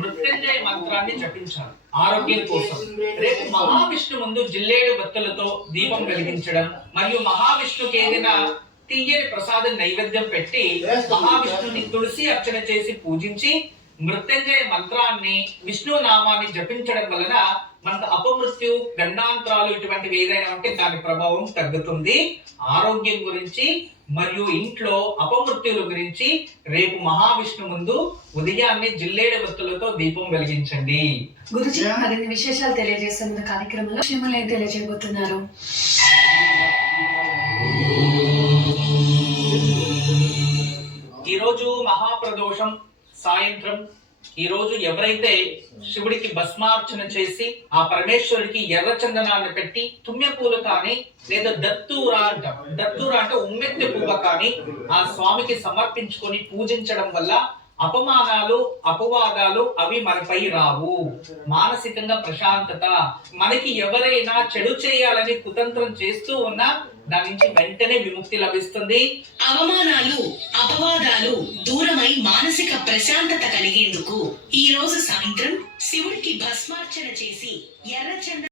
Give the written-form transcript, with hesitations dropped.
మృత్యుంజయ మంత్రాన్ని జపించాలి ఆరోగ్యం కోసం. రేపు మహావిష్ణు ముందు జిల్లేడు భక్తులతో దీపం వెలిగించడం మరియు మహావిష్ణుకి ఏదైనా తీయని ప్రసాదం నైవేద్యం పెట్టి మహావిష్ణుని తులసి అర్చన చేసి పూజించి మృత్యుంజయ మంత్రాన్ని విష్ణు నామాన్ని జపించడం వలన మనకు అపమృత్యు గండాంతరాలు ఇటువంటివి ఏదైనా ఉంటే దాని ప్రభావం తగ్గుతుంది. ఆరోగ్యం గురించి మరియు ఇంట్లో అపమృత్యుల గురించి రేపు మహావిష్ణు ముందు ఉదయాన్నే జిల్లేడు వత్తులతో దీపం వెలిగించండి. గురుజీ మరిన్ని విశేషాలు తెలియజేస్తున్న కార్యక్రమంలో క్షేమాలు ఏం తెలియజేయబోతున్నారు? ఈరోజు మహాప్రదోషం సాయంత్రం. ఈ రోజు ఎవరైతే శివుడికి భస్మార్చన చేసి ఆ పరమేశ్వరుడికి ఎర్ర చందనాన్ని పెట్టి తుమ్మె పూలు కానీ లేదా దత్తూరా అంటే ఉమ్మెత్తి పువ్వు కానీ ఆ స్వామికి సమర్పించుకొని పూజించడం వల్ల అపమానాలు అపవాదాలు అవి మనపై రావు. మానసికంగా ప్రశాంతత. మనకి ఎవరైనా చెడు చేయాలని కుతంత్రం చేస్తూ ఉన్నా దాని నుంచి వెంటనే విముక్తి లభిస్తుంది. అవమానాలు అపవాదాలు దూరమై మానసిక ప్రశాంతత కలిగేందుకు ఈ రోజు సాయంత్రం శివుడికి భస్మార్చన చేసి ఎర్రచందనం